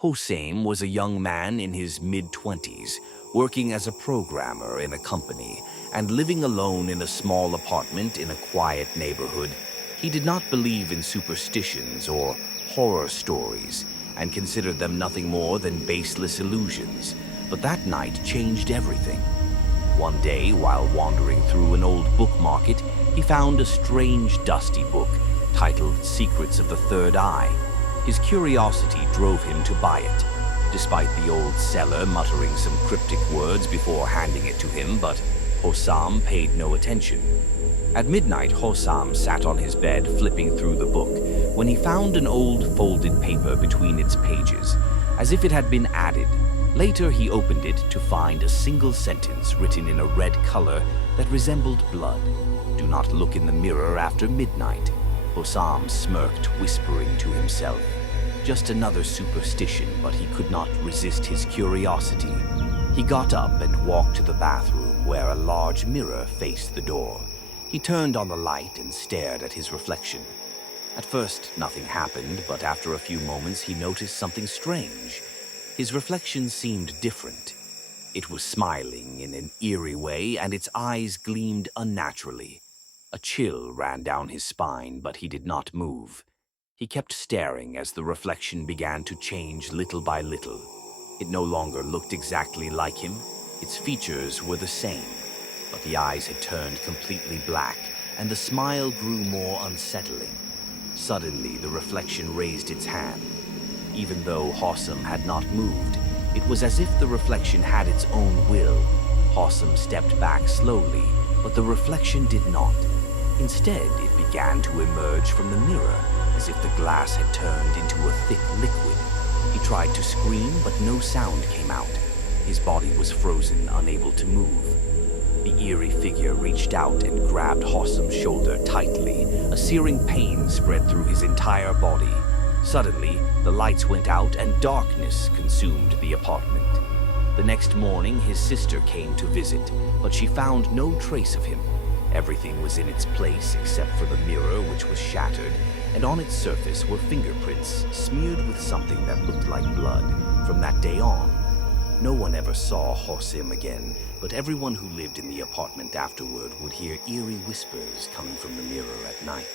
Hossein was a young man in his mid-20s, working as a programmer in a company and living alone in a small apartment in a quiet neighborhood. He did not believe in superstitions or horror stories and considered them nothing more than baseless illusions. But that night changed everything. One day, while wandering through an old book market, he found a strange, dusty book titled Secrets of the Third Eye. His curiosity drove him to buy it, despite the old seller muttering some cryptic words before handing it to him, but Hossam paid no attention. At midnight, Hossam sat on his bed flipping through the book when he found an old folded paper between its pages, as if it had been added. Later, he opened it to find a single sentence written in a red color that resembled blood. "Do not look in the mirror after midnight." Hossam smirked, whispering to himself. Just another superstition, but he could not resist his curiosity. He got up and walked to the bathroom where a large mirror faced the door. He turned on the light and stared at his reflection. At first, nothing happened, but after a few moments, he noticed something strange. His reflection seemed different. It was smiling in an eerie way, and its eyes gleamed unnaturally. A chill ran down his spine, but he did not move. He kept staring as the reflection began to change little by little. It no longer looked exactly like him. Its features were the same, but the eyes had turned completely black, and the smile grew more unsettling. Suddenly, the reflection raised its hand. Even though Hossam had not moved, it was as if the reflection had its own will. Hossam stepped back slowly, but the reflection did not. Instead, it began to emerge from the mirror, as if the glass had turned into a thick liquid. He tried to scream, but no sound came out. His body was frozen, unable to move. The eerie figure reached out and grabbed Hossam's shoulder tightly. A searing pain spread through his entire body. Suddenly, the lights went out and darkness consumed the apartment. The next morning, his sister came to visit, but she found no trace of him. Everything was in its place except for the mirror, which was shattered, and on its surface were fingerprints smeared with something that looked like blood. From that day on, no one ever saw Hossein again, but everyone who lived in the apartment afterward would hear eerie whispers coming from the mirror at night.